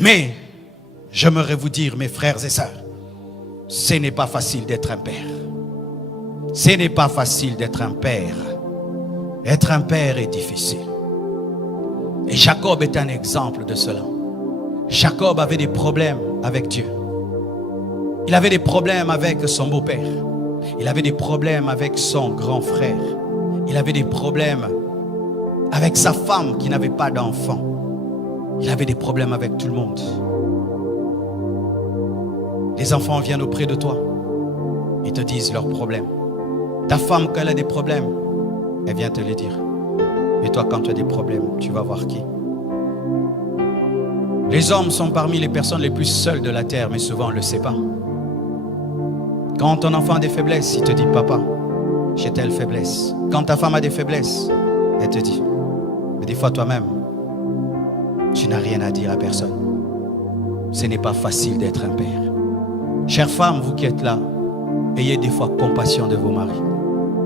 Mais j'aimerais vous dire, mes frères et sœurs, ce n'est pas facile d'être un père. Ce n'est pas facile d'être un père. Être un père est difficile. Et Jacob est un exemple de cela. Jacob avait des problèmes avec Dieu. Il avait des problèmes avec son beau-père. Il avait des problèmes avec son grand frère. Il avait des problèmes avec sa femme qui n'avait pas d'enfant. Il avait des problèmes avec tout le monde. Les enfants viennent auprès de toi. Ils te disent leurs problèmes. Ta femme, quand elle a des problèmes, elle vient te les dire. Mais toi, quand tu as des problèmes, tu vas voir qui? Les hommes sont parmi les personnes les plus seules de la terre, mais souvent on ne le sait pas. Quand ton enfant a des faiblesses, il te dit, papa, j'ai telle faiblesse. Quand ta femme a des faiblesses, elle te dit. Mais des fois toi-même, tu n'as rien à dire à personne. Ce n'est pas facile d'être un père. Chères femmes, vous qui êtes là, ayez des fois compassion de vos maris.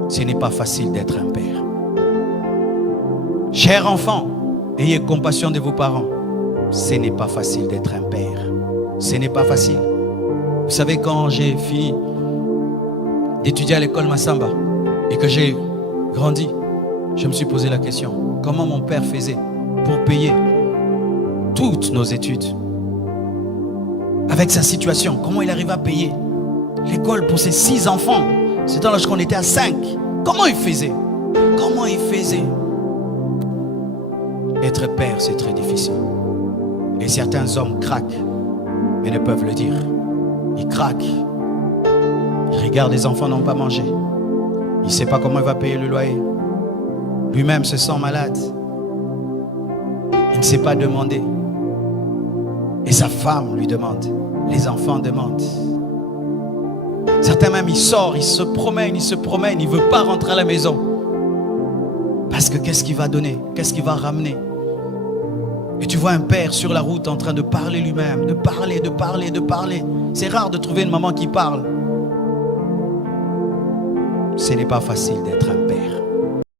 Ce n'est pas facile d'être un père. Chers enfants, ayez compassion de vos parents. Ce n'est pas facile d'être un père. Ce n'est pas facile. Vous savez, quand j'ai fini d'étudier à l'école Massamba et que j'ai grandi, je me suis posé la question, comment mon père faisait pour payer toutes nos études? Avec sa situation, comment il arrivait à payer l'école pour ses 6 enfants? C'était lorsqu'on était à 5. Comment il faisait? Comment il faisait? Être père, c'est très difficile. Et certains hommes craquent, mais ne peuvent le dire. Ils craquent. Ils regardent les enfants n'ont pas mangé. Il ne sait pas comment il va payer le loyer. Lui-même se sent malade. Il ne sait pas demander. Et sa femme lui demande. Les enfants demandent. Certains même, il sort, il se promène, il ne veut pas rentrer à la maison. Parce que qu'est-ce qu'il va donner? Qu'est-ce qu'il va ramener? Et tu vois un père sur la route en train de parler lui-même, de parler. C'est rare de trouver une maman qui parle. Ce n'est pas facile d'être un père.